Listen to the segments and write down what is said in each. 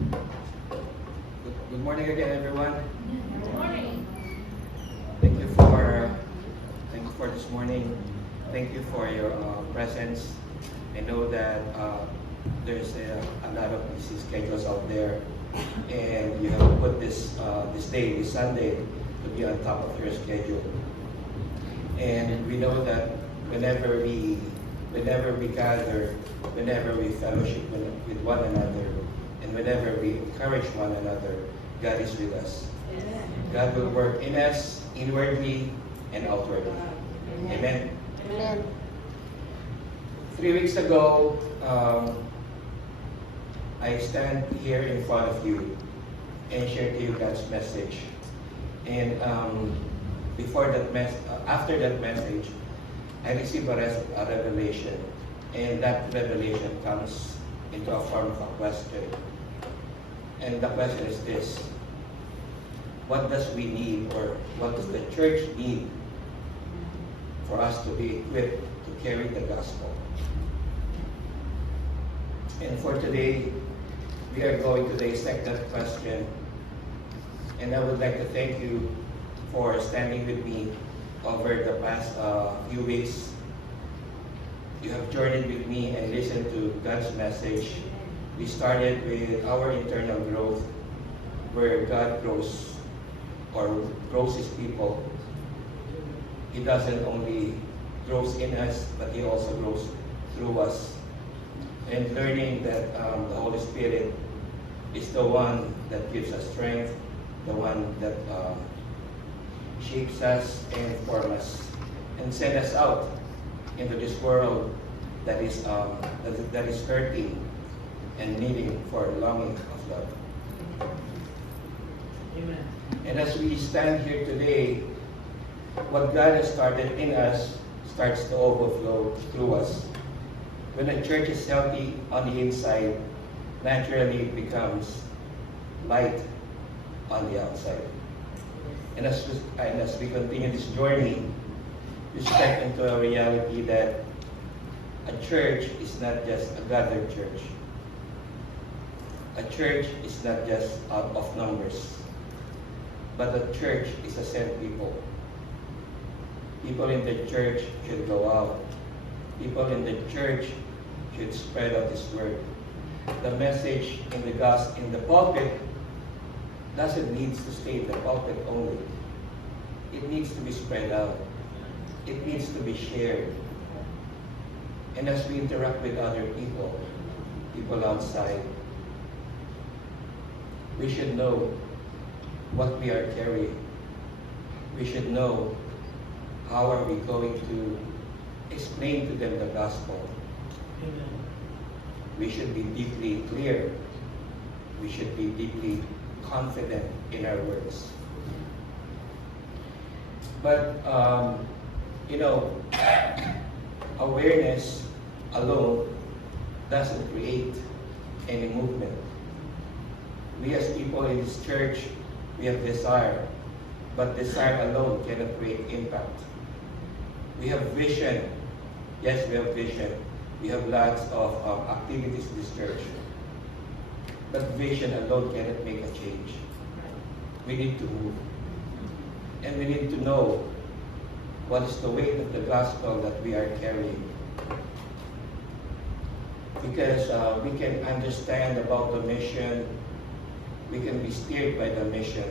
Good morning again, everyone. Good morning. Thank you for thank you for this morning. Thank you for your presence. I know that there's a lot of busy schedules out there, and you have put this day, this Sunday, to be on top of your schedule. And we know that whenever we gather, whenever we fellowship with one another, and whenever we encourage one another, God is with us. God will work in us inwardly and outwardly. Amen. Amen. 3 weeks ago, I stand here in front of you and share to you God's message. And after that message, I received a revelation, and that revelation comes into a form of a question. And the question is this: what does we need, or what does the church need for us to be equipped to carry the gospel? And for today, we are going to dissect that question. And I would like to thank you for standing with me over the past few weeks. You have journeyed with me and listened to God's message. We started with our internal growth, where God grows His people. He doesn't only grows in us, but He also grows through us. And learning that the Holy Spirit is the one that gives us strength, the one that shapes us and forms us, and send us out into this world that is hurting and needing for longing of love. Amen. And as we stand here today, what God has started in us starts to overflow through us. When a church is healthy on the inside, naturally it becomes light on the outside. And as we continue this journey, we step into a reality that a church is not just a gathered church. A church is not just out of numbers, but a church is a sent people. People in the church should go out. People in the church should spread out His word. The message in the pulpit doesn't need to stay in the pulpit only. It needs to be spread out. It needs to be shared. And as we interact with other people outside, we should know what we are carrying. We should know how are we going to explain to them the gospel. Amen. We should be deeply clear. We should be deeply confident in our words. But, awareness alone doesn't create any movement. We as people in this church, we have desire, but desire alone cannot create impact. We have vision. Yes, we have vision. We have lots of activities in this church. But vision alone cannot make a change. We need to move. And we need to know what is the weight of the gospel that we are carrying. Because we can understand about the mission, we can be steered by the mission.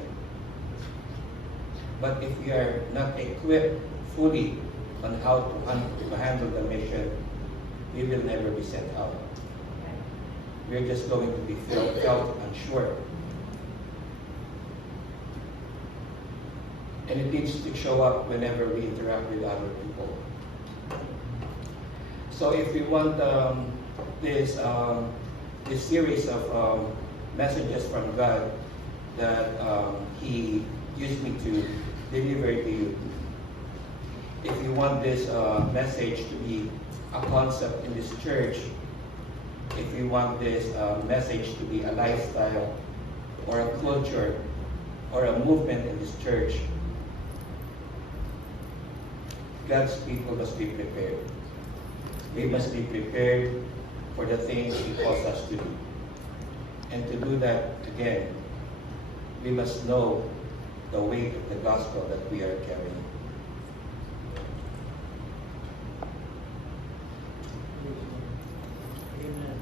But if we are not equipped fully on how to handle the mission, we will never be sent out. We're just going to be felt unsure. And it needs to show up whenever we interact with other people. So if we want this series of messages from God that He used me to deliver to you, if you want this message to be a concept in this church, if you want this message to be a lifestyle or a culture or a movement in this church, God's people must be prepared. We must be prepared for the things He calls us to do. And to do that, again, we must know the weight of the gospel that we are carrying. Amen.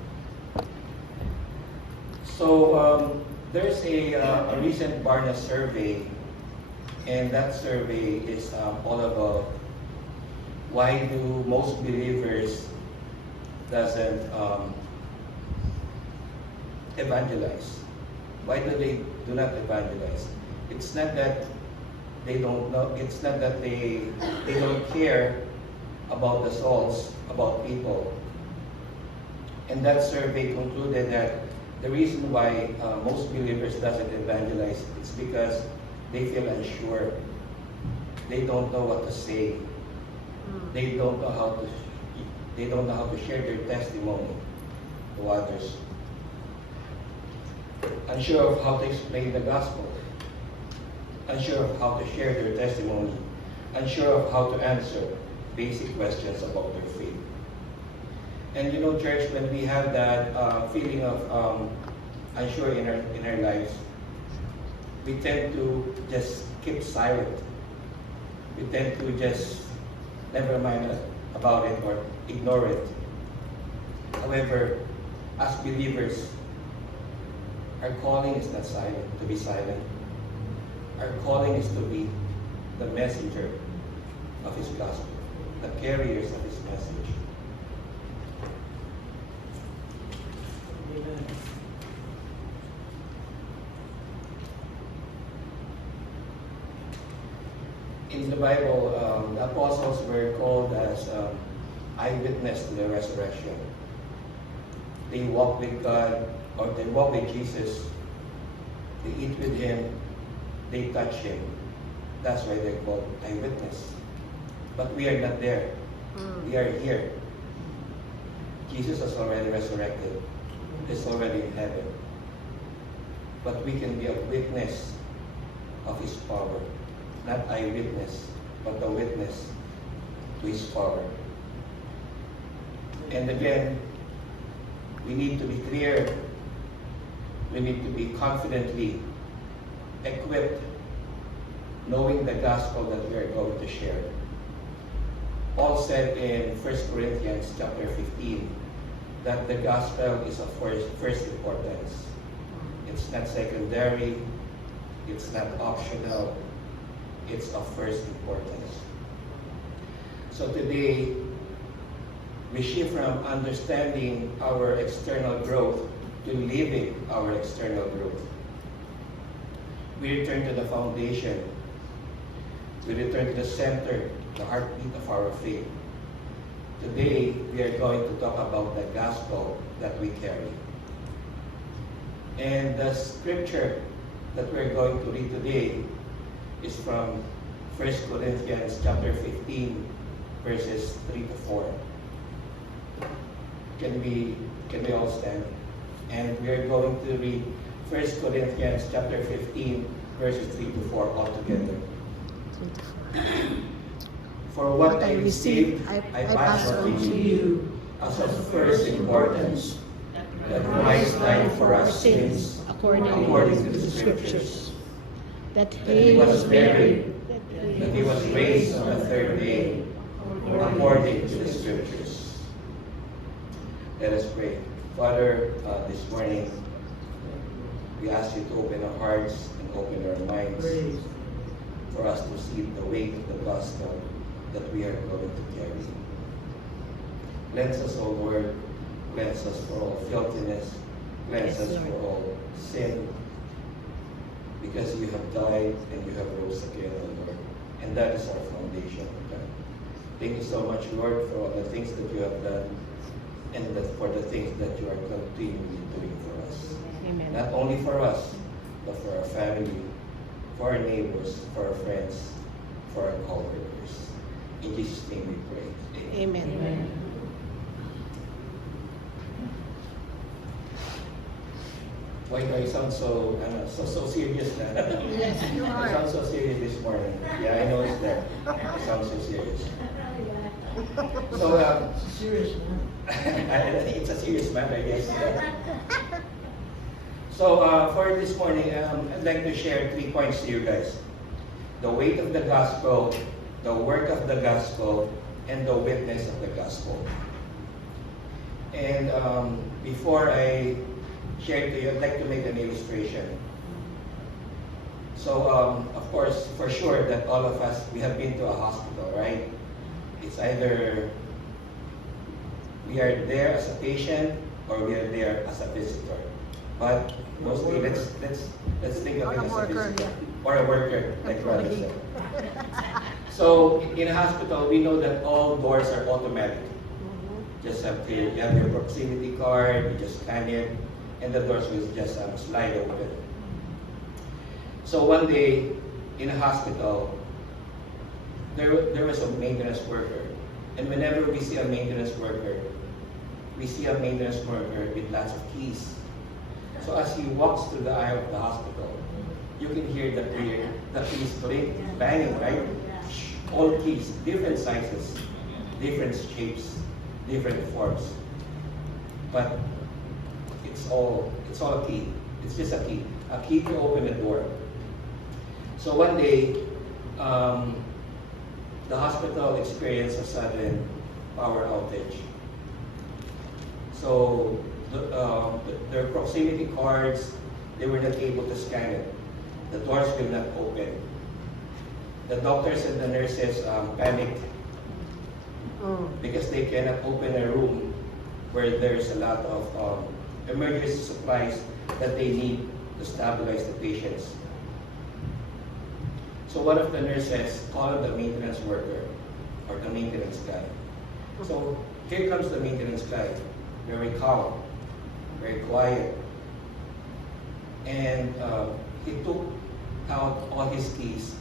So there's a recent Barna survey, and that survey is all about why do most believers doesn't evangelize. Why do they do not evangelize? It's not that they don't know. It's not that they don't care about the souls, about people. And that survey concluded that the reason why most believers doesn't evangelize is because they feel unsure. They don't know what to say. They don't know how to. They don't know how to share their testimony to others. Unsure of how to explain the gospel. Unsure of how to share their testimony. Unsure of how to answer basic questions about their faith. And you know, church, when we have that feeling of unsure in our lives, we tend to just keep silent. We tend to just never mind about it or ignore it. However, as believers, our calling is not silent, to be silent. Our calling is to be the messenger of His gospel, the carriers of His message. Amen. In the Bible, the apostles were called as eyewitness to the resurrection. They walked with God, or they walked with Jesus. They eat with Him. They touch Him. That's why they're called eyewitness. But we are not there. We are here. Jesus is already resurrected. He's already in heaven. But we can be a witness of His power. Not eyewitness, but a witness to His power. And again, we need to be clear. We need to be confidently equipped, knowing the gospel that we are going to share. Paul said in 1 Corinthians chapter 15 that the gospel is of first importance. It's not secondary, it's not optional, it's of first importance. So today, we shift from understanding our external growth to living our external growth. We return to the foundation. We return to the center, the heartbeat of our faith. Today, we are going to talk about the gospel that we carry. And the scripture that we're going to read today is from 1 Corinthians chapter 15, verses 3 to 4. Can we all stand? And we are going to read 1 Corinthians chapter 15, verses 3 to 4 all together. For what I received, I pass on to you as of first importance, that Christ died for our sins according to the Scriptures, that He was buried, that He was raised on the third day, according to the Scriptures. Let us pray. Father, this morning, we ask you to open our hearts and open our minds for us to see the weight of the gospel that we are going to carry. Cleanse us, O Lord. Cleanse us for all filthiness. Cleanse us for all sin. Because you have died and you have rose again, O Lord. And that is our foundation, God. Thank you so much, Lord, for all the things that you have done and for the things that you are continually doing for us. Amen. Not only for us, but for our family, for our neighbors, for our friends, for our co-workers. In Jesus' name we pray. Amen. Amen. Why do I sound so serious now? Yes, you I are. sound so serious this morning. Yeah, I know it's there. I sound so serious. So, It's a serious man. it's a serious matter, yes. So for this morning, I'd like to share 3 points to you guys. The weight of the gospel, the work of the gospel, and the witness of the gospel. And before I share to you, I'd like to make an illustration. So of course, for sure that all of us, we have been to a hospital, right? It's either we are there as a patient or we are there as a visitor. But mostly, let's think of it as a visitor or a worker, like Rhonda said. So in a hospital, we know that all doors are automatic. Just you have your proximity card, you just scan it, and the doors will just slide open. So one day in a hospital, there was a maintenance worker, and whenever we see a maintenance worker, we see a maintenance worker with lots of keys. So as he walks through the aisle of the hospital, you can hear the keys click, banging, right? All keys, different sizes, different shapes, different forms. But it's all a key. It's just a key to open a door. So one day, the hospital experienced a sudden power outage. So their proximity cards, they were not able to scan it. The doors will not open. The doctors and the nurses panicked because they cannot open a room where there's a lot of emergency supplies that they need to stabilize the patients. So one of the nurses called the maintenance worker or the maintenance guy. So here comes the maintenance guy, very calm, very quiet. And he took out all his keys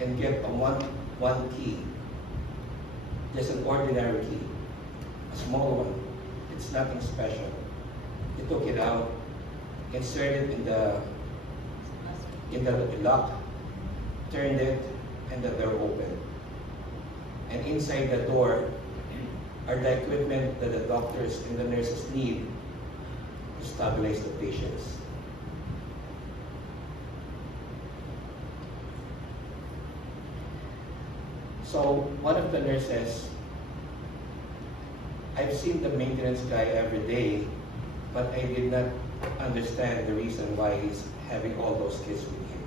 and get one key, just an ordinary key, a small one. It's nothing special. He took it out, inserted it in the lock, turned it, and the door opened. And inside the door are the equipment that the doctors and the nurses need to stabilize the patients. So one of the nurses, I've seen the maintenance guy every day, but I did not understand the reason why he's having all those keys with him.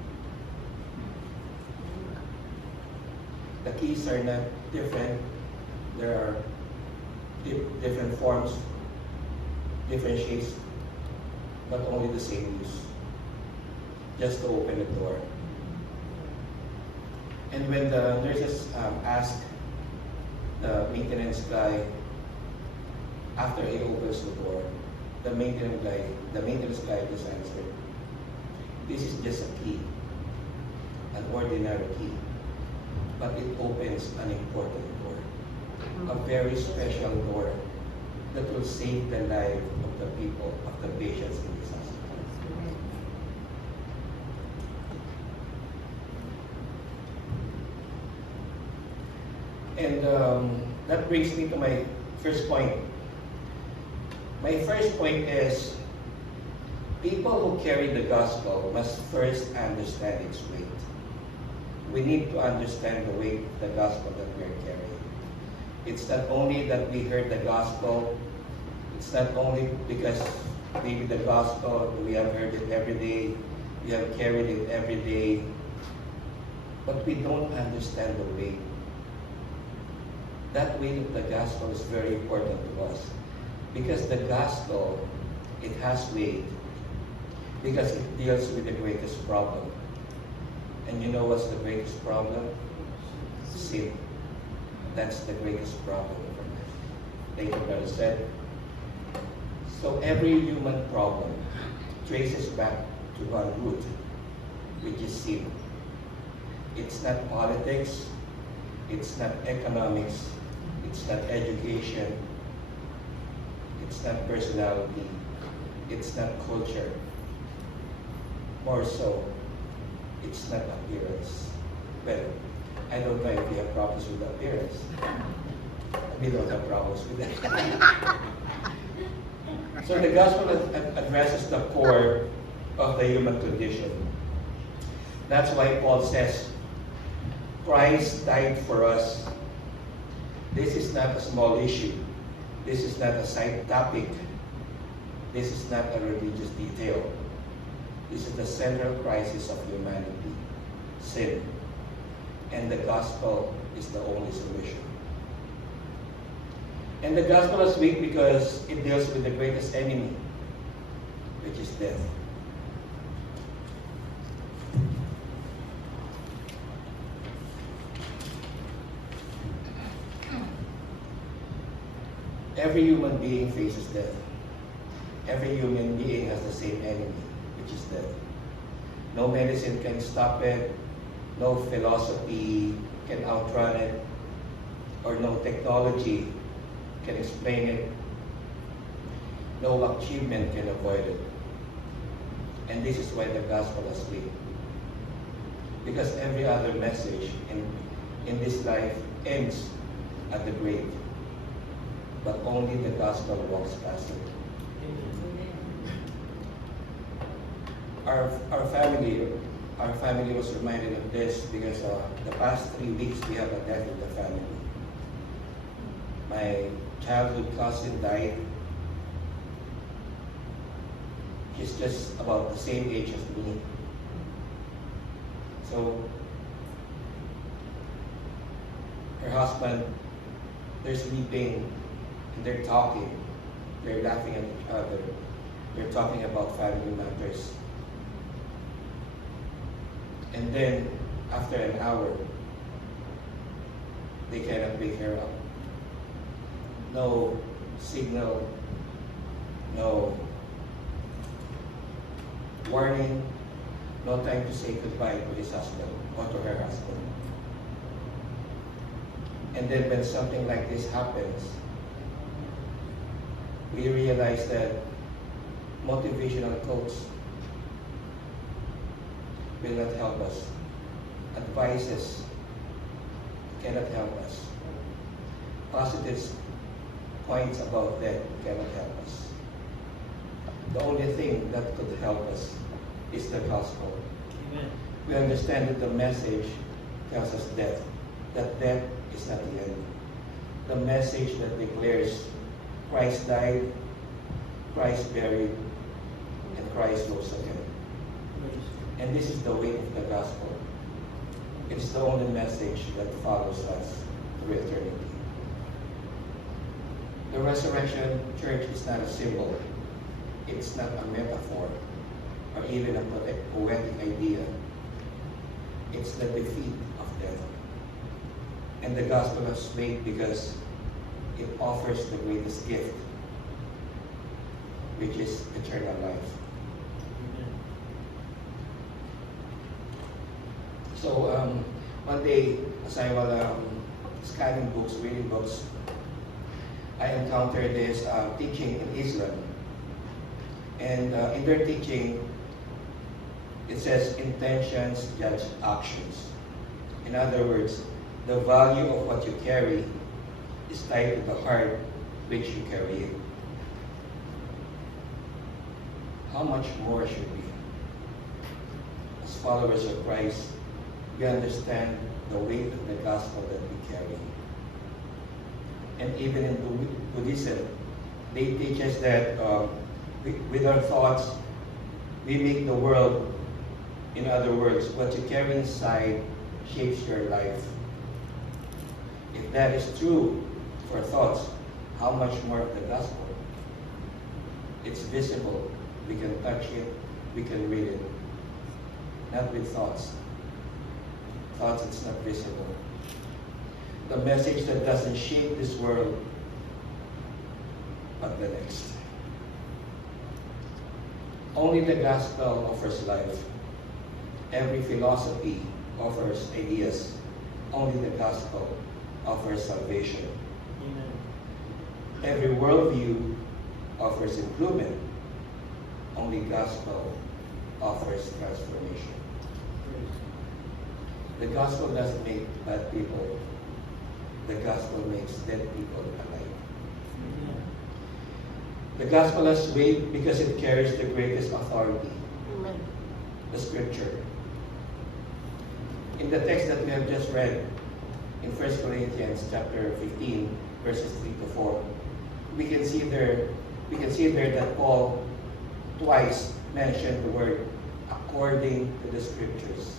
The keys are not different. There are different forms, different shapes, but only the same use, just to open the door. And when the nurses asked the maintenance guy, after he opens the door, the maintenance guy just answered, "This is just a key, an ordinary key, but it opens an important door, a very special door that will save the life of the people, of the patients in this hospital." And that brings me to my first point. My first point is, people who carry the gospel must first understand its weight. We need to understand the weight of the gospel that we are carrying. It's not only that we heard the gospel, it's not only because maybe the gospel, we have heard it every day, we have carried it every day, but we don't understand the weight. That weight of the gospel is very important to us. Because the gospel, it has weight. Because it deals with the greatest problem. And you know what's the greatest problem? Sin. That's the greatest problem for us. Like the brother said. So every human problem traces back to one root, which is sin. It's not politics, it's not economics, it's not education, it's not personality, it's not culture. More so, it's not appearance. Well, I don't know if we have problems with appearance. We don't have problems with that. So the gospel addresses the core of the human condition. That's why Paul says, Christ died for us. This is not a small issue. This is not a side topic. This is not a religious detail. This is the central crisis of humanity, sin. And the gospel is the only solution. And the gospel is weak because it deals with the greatest enemy, which is death. Every human being faces death. Every human being has the same enemy, which is death. No medicine can stop it. No philosophy can outrun it. Or no technology can explain it. No achievement can avoid it. And this is why the gospel is weak. Because every other message in this life ends at the grave. But only the gospel walks past it. Our family was reminded of this because the past 3 weeks we have a death in the family. My childhood cousin died. She's just about the same age as me. So her husband, they're sleeping and they're talking. They're laughing at each other. They're talking about family matters. And then, after an hour, they cannot pick her up. No signal, no warning, no time to say goodbye to his husband or to her husband. And then when something like this happens, we realize that motivational quotes will not help us. Advices cannot help us. Positive points about that cannot help us. The only thing that could help us is the gospel. Amen. We understand that the message tells us death, that death is not the end. The message that declares Christ died, Christ buried, and Christ rose again. And this is the weight of the gospel. It's the only message that follows us through eternity. The resurrection church is not a symbol. It's not a metaphor or even a poetic idea. It's the defeat of death. And the gospel has weight because it offers the greatest gift, which is eternal life. So one day, as I was scanning books, reading books, I encountered this teaching in Islam. And in their teaching, it says intentions judge actions. In other words, the value of what you carry is tied to the heart which you carry it. How much more should we, as followers of Christ, we understand the weight of the gospel that we carry? And even in Buddhism, they teach us that with our thoughts, we make the world. In other words, what you carry inside shapes your life. If that is true for thoughts, how much more of the gospel? It's visible. We can touch it. We can read it. Not with thoughts. Thoughts, it's not visible. The message that doesn't shape this world, but the next. Only the gospel offers life. Every philosophy offers ideas. Only the gospel offers salvation. Amen. Every worldview offers improvement. Only gospel offers transformation. The gospel doesn't make bad people. The gospel makes dead people alive. Amen. The gospel has weight because it carries the greatest authority. Amen. the scripture. In the text that we have just read, in 1 Corinthians chapter 15, verses 3 to 4, we can see there that Paul twice mentioned the word according to the scriptures.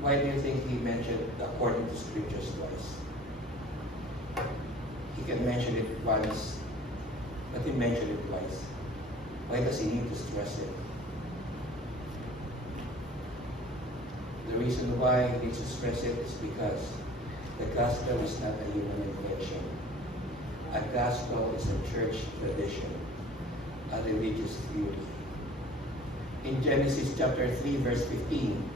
Why do you think he mentioned according to scriptures twice? He can mention it once, but he mentioned it twice. Why does he need to stress it? The reason why he needs to stress it is because the gospel is not a human invention. A gospel is a church tradition, a religious theory. In Genesis chapter 3, verse 15,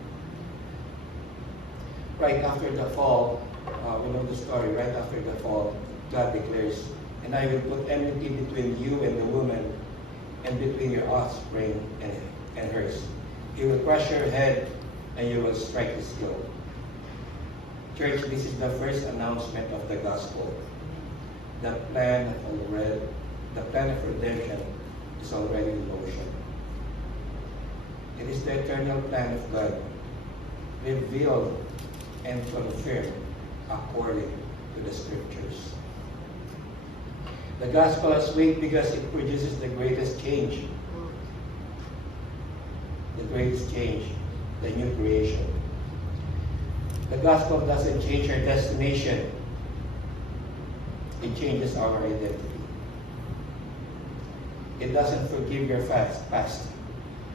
right after the fall, we know the story, right after the fall, God declares, "And I will put enmity between you and the woman, and between your offspring and hers. He will crush your head, and you will strike his heel." Church, this is the first announcement of the gospel. The plan of redemption is already in motion. It is the eternal plan of God, revealed and confirmed according to the scriptures. The gospel is sweet because it produces the greatest change. The greatest change, the new creation. The gospel doesn't change our destination. It changes our identity. It doesn't forgive your past.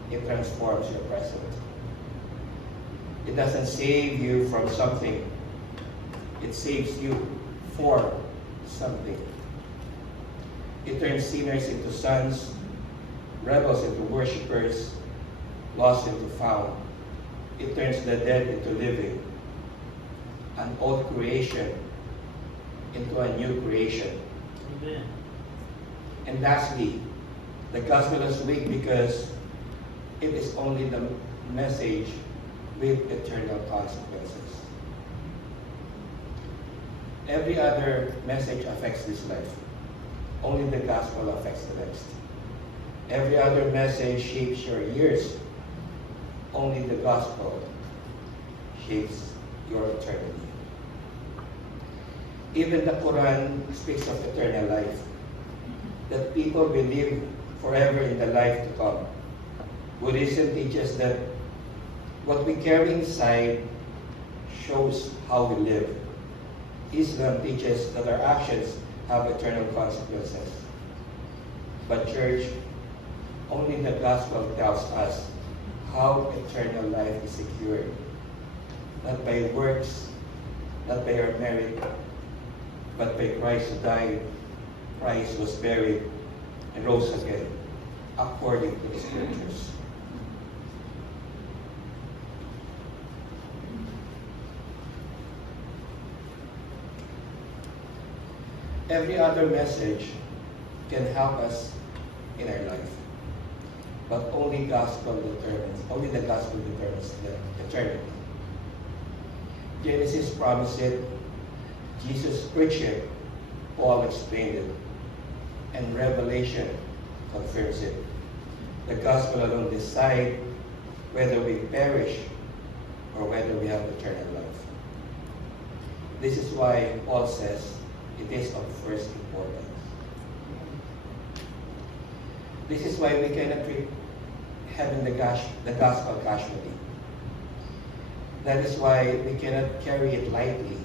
It transforms your present. It doesn't save you from something. It saves you for something. It turns sinners into sons, rebels into worshipers, lost into found. It turns the dead into living, an old creation into a new creation. Amen. And lastly, the gospel is weak because it is only the message with eternal consequences. Every other message affects this life. Only the gospel affects the next. Every other message shapes your years. Only the gospel shapes your eternity. Even the Quran speaks of eternal life, that people will live forever in the life to come. Buddhism teaches that what we carry inside shows how we live. Islam teaches that our actions have eternal consequences. But church, only the gospel tells us how eternal life is secured. Not by works, not by our merit, but by Christ who died, Christ was buried, and rose again, according to the scriptures. Every other message can help us in our life, but only the gospel determines the eternity. Genesis promised it, Jesus preached it, Paul explained it, and Revelation confirms it. The gospel alone decides whether we perish or whether we have eternal life. This is why Paul says it is of first importance. This is why we cannot treat having the gospel casually. That is why we cannot carry it lightly.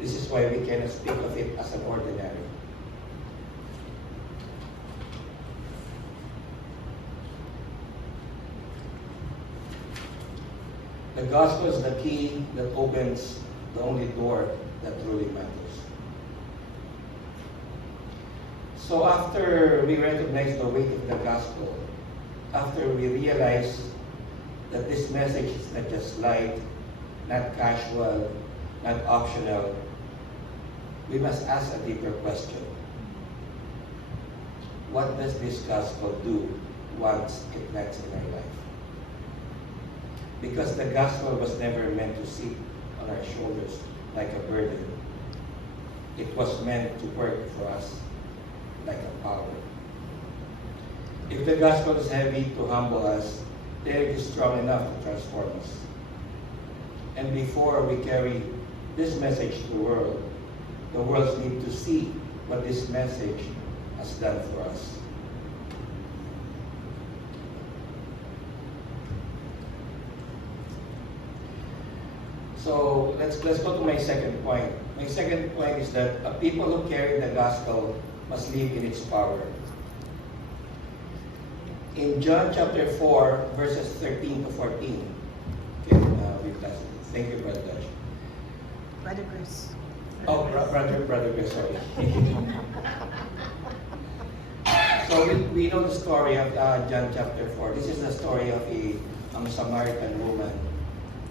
This is why we cannot speak of it as an ordinary. The gospel is the key that opens the only door that truly matters. So after we recognize the weight of the gospel, after we realize that this message is not just light, not casual, not optional, we must ask a deeper question. What does this gospel do once it lands in our life? Because the gospel was never meant to sit on our shoulders like a burden. It was meant to work for us like a power. If the gospel is heavy to humble us, then it is strong enough to transform us. And before we carry this message to the world needs to see what this message has done for us. So let's go to my second point. My second point is that a people who carry the gospel must live in its power. In John chapter 4, verses 13 to 14. Okay, we bless it. Thank you, Brother Dutch. Brother Chris. Oh, Brother Chris, sorry. So we know the story of John chapter 4. This is the story of a Samaritan woman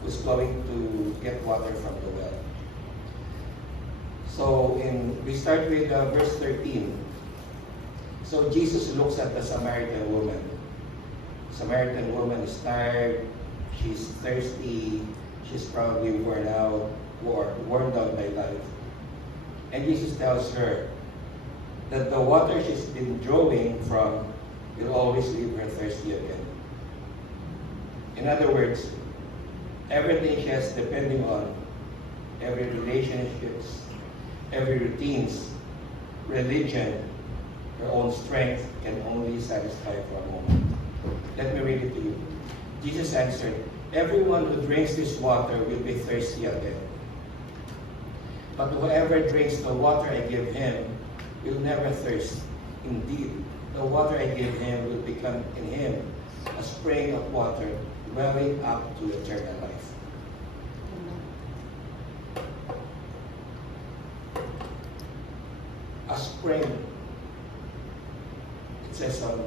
who's going to get water from the well. So we start with verse 13. So Jesus looks at the Samaritan woman. Samaritan woman is tired, she's thirsty, she's probably worn out, worn down by life. And Jesus tells her that the water she's been drawing from will always leave her thirsty again. In other words, everything she has depending on, every relationships, every routines, religion, her own strength can only satisfy for a moment. Let me read it to you. Jesus answered, "Everyone who drinks this water will be thirsty again. But whoever drinks the water I give him will never thirst. Indeed, the water I give him will become in him a spring of water welling up to eternal life." A spring, it says on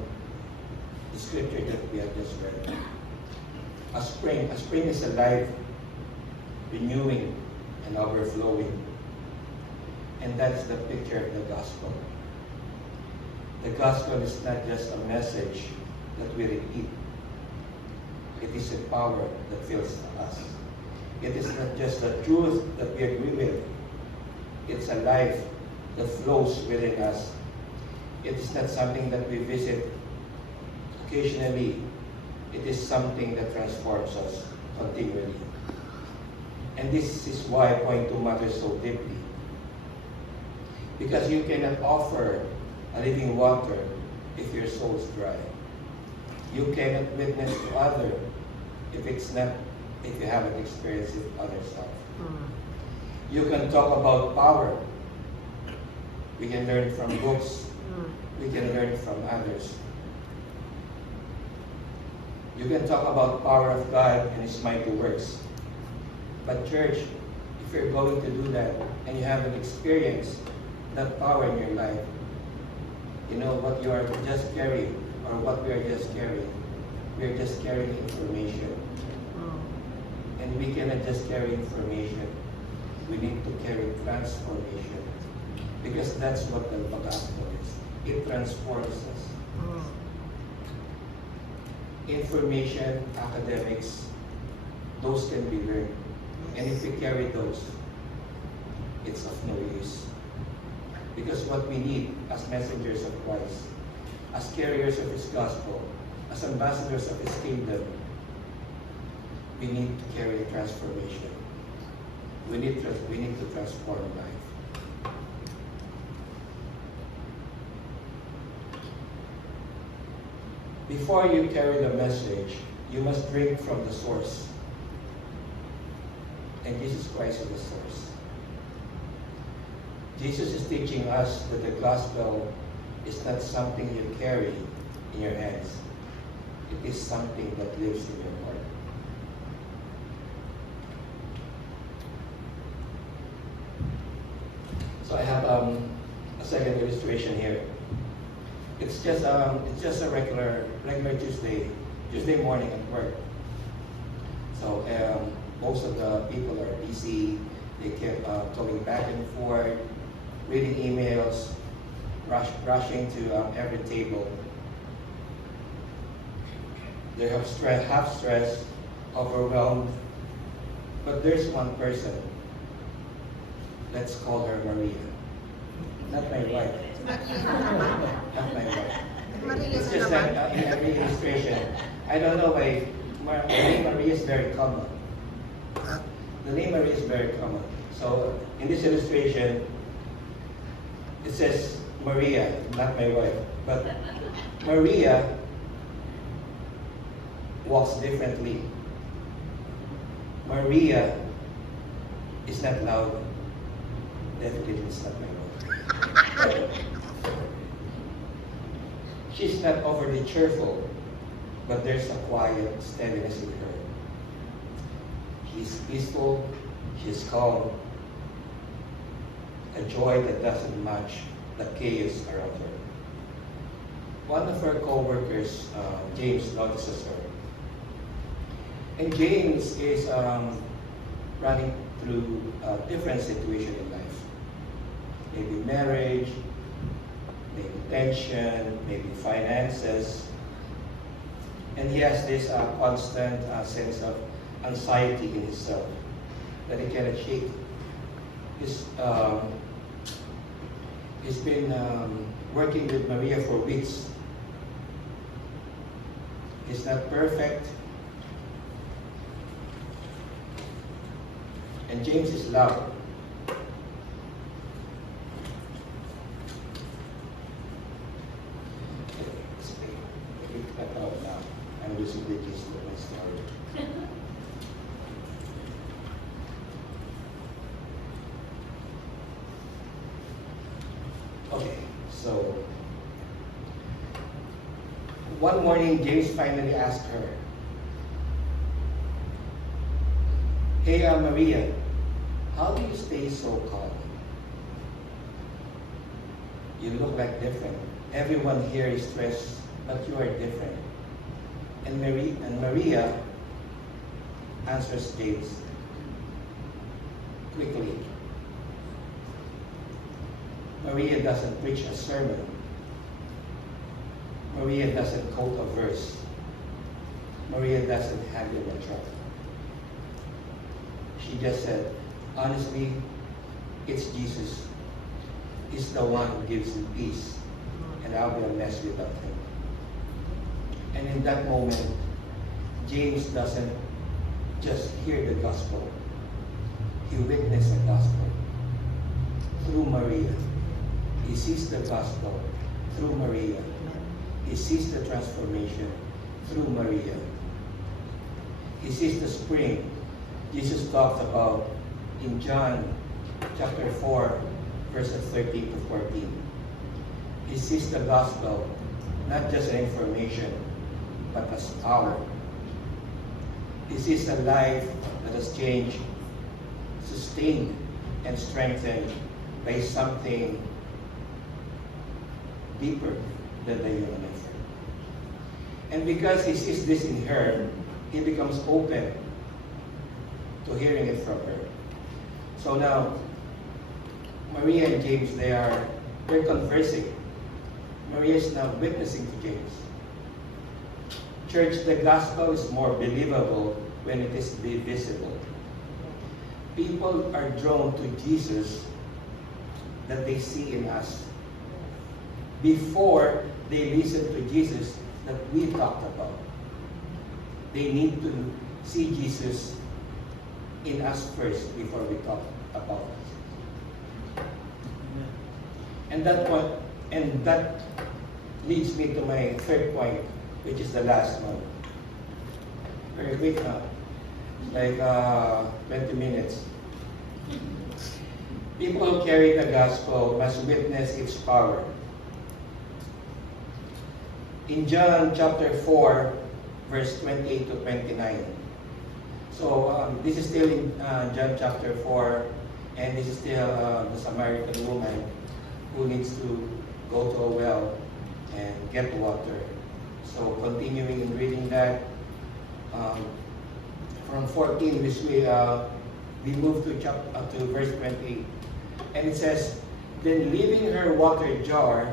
the scripture that we have just read. A spring is alive, renewing, and overflowing. And that's the picture of the gospel. The gospel is not just a message that we repeat. It is a power that fills us. It is not just the truth that we agree with. It's a life that flows within us. It is not something that we visit occasionally. It is something that transforms us continually. And this is why point 2 matters so deeply. Because you cannot offer a living water if your soul is dry. You cannot witness to others if you haven't experienced it on yourself. You can talk about power. We can learn from books. We can learn from others. You can talk about power of God and His mighty works. But church, if you're going to do that and you haven't experienced that power in your life, you know what you are just carrying, or what we are just carrying. We are just carrying information. And we cannot just carry information. We need to carry transformation. Because that's what the gospel is. It transforms us. Information, academics, those can be learned. And if we carry those, it's of no use. Because what we need as messengers of Christ, as carriers of His gospel, as ambassadors of His kingdom, we need to carry a transformation. We need to transform life. Before you carry the message, you must drink from the source. And Jesus Christ is the source. Jesus is teaching us that the gospel is not something you carry in your hands. It is something that lives in your heart. So I have a second illustration here. It's just a regular Tuesday morning at work. So most of the people are busy. They kept going back and forth, reading emails, rushing to every table. They have half stressed, overwhelmed. But there's one person. Let's call her Maria. Not my wife. Not my wife. Maria It's na just like naman. in every illustration. I don't know why the name Maria is very common. The name Maria is very common. So in this illustration, it says Maria, not my wife. But Maria walks differently. Maria is not loud. Definitely is not my wife. She's not overly cheerful, but there's a quiet steadiness in her. She's peaceful, she's calm, a joy that doesn't match the chaos around her. One of her co-workers, James, notices her. And James is running through a different situation in life. Maybe marriage, maybe tension, maybe finances. And he has this constant sense of anxiety in himself that he cannot shake. He's been working with Maria for weeks. He's not perfect. And James is loud. I'm losing the gist of my story. Okay, so one morning James finally asked her, "Hey, Maria, how do you stay so calm? You look like different. Everyone here is stressed, but you are different." And Maria answers James quickly. Maria doesn't preach a sermon. Maria doesn't quote a verse. Maria doesn't hand him a tract. She just said, honestly, it's Jesus. He's the one who gives you peace, and I'll be a mess without him. And in that moment, James doesn't just hear the gospel. He witnessed the gospel through Maria. He sees the gospel through Maria. He sees the transformation through Maria. He sees the spring Jesus talks about in John chapter 4, verses 13 to 14. He sees the gospel not just as information, but as power. He sees a life that has changed, sustained, and strengthened by something deeper than the human nature. And because he sees this in her, he becomes open to hearing it from her. So now, Maria and James, they're conversing. Maria is now witnessing to James. Church, the gospel is more believable when it is visible. People are drawn to Jesus that they see in us before they listen to Jesus that we talked about. They need to see Jesus in us first before we talk about it. And that leads me to my third point, which is the last one. Very quick now, like 20 minutes. People who carry the gospel must witness its power. In John chapter 4, verse 28 to 29. So this is still in John chapter 4, and this is still the Samaritan woman who needs to go to a well and get water. So continuing in reading that, from 14, we move to verse 28. And it says, "Then leaving her water jar,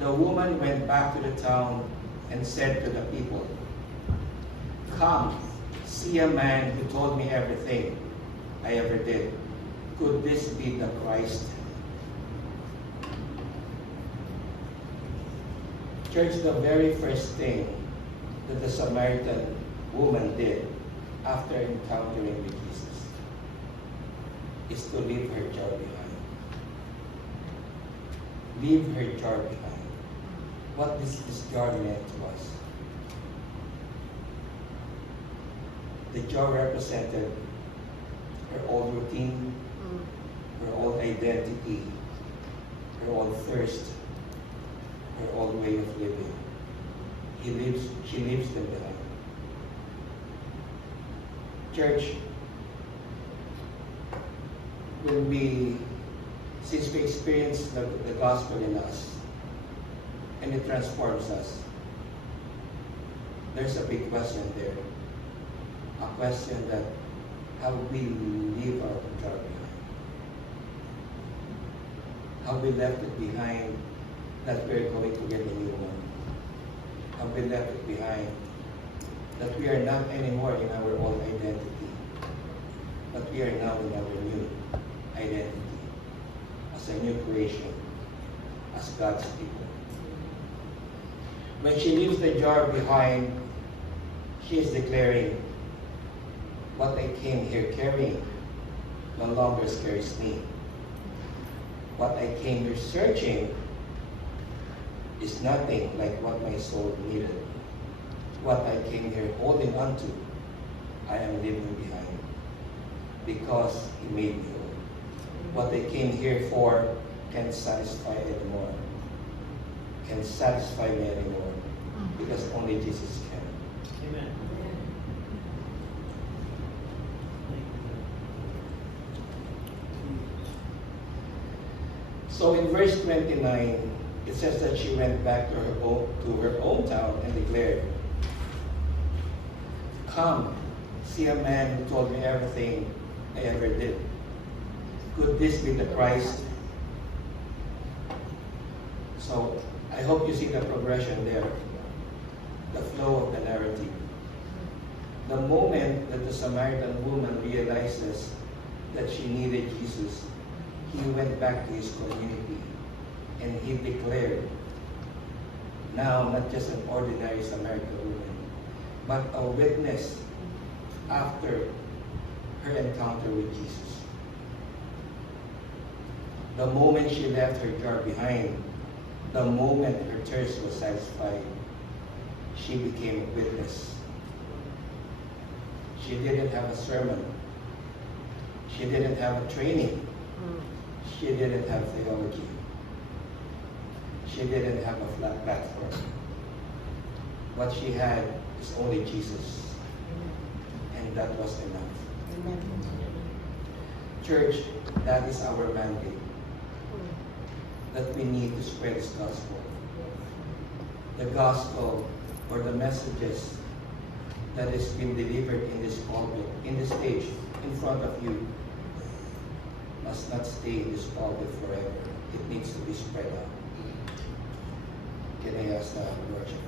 the woman went back to the town and said to the people, 'Come, see a man who told me everything I ever did. Could this be the Christ?'" Church, the very first thing that the Samaritan woman did after encountering with Jesus is to leave her jar behind. Leave her jar behind. What this jar meant to us. The jar represented her old routine, her old identity, her old thirst, her old way of living. She leaves them behind. Church, since we experience the gospel in us, and it transforms us, there's a big question there. A question that how we leave our jar behind. How we left it behind that we're going to get a new one. How we left it behind that we are not anymore in our old identity, but we are now in our new identity as a new creation, as God's people. When she leaves the jar behind, she is declaring, what I came here carrying no longer scares me. What I came here searching is nothing like what my soul needed. What I came here holding on to, I am leaving behind because He made me whole. What I came here for can't satisfy anymore. Can't satisfy me anymore because only Jesus can. Amen. So in verse 29, it says that she went back to her own town and declared, "Come, see a man who told me everything I ever did. Could this be the Christ?" So I hope you see the progression there, the flow of the narrative. The moment that the Samaritan woman realizes that she needed Jesus, he went back to his community and he declared, now not just an ordinary Samaritan woman, but a witness after her encounter with Jesus. The moment she left her jar behind, the moment her thirst was satisfied, she became a witness. She didn't have a sermon. She didn't have a training. She didn't have theology. She didn't have a flat platform. What she had is only Jesus. And that was enough. Church, that is our mandate. That we need to spread His gospel. The gospel or the messages that has been delivered in this pulpit, in this stage, in front of you, must not stay in this pulpit forever. It needs to be spread out. Can I ask the worship?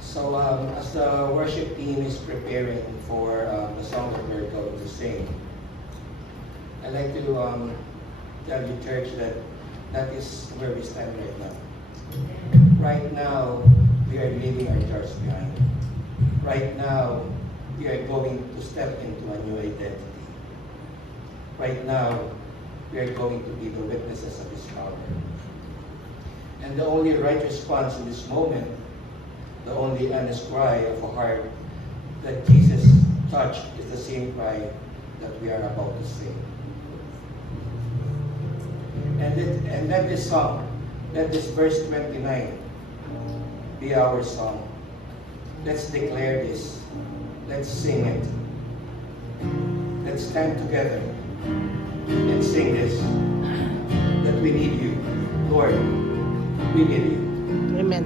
So as the worship team is preparing for the song that we're going to sing, I'd like to tell you, church, that that is where we stand right now. Right now, we are leaving our jars behind. Right now, we are going to step into a new identity. Right now, we are going to be the witnesses of His power. And the only right response in this moment, the only honest cry of a heart that Jesus touched, is the same cry that we are about to sing. And let this song, let this verse 29 be our song. Let's declare this. Let's sing it. Let's stand together and sing this. That we need you. Lord, we need you. Amen.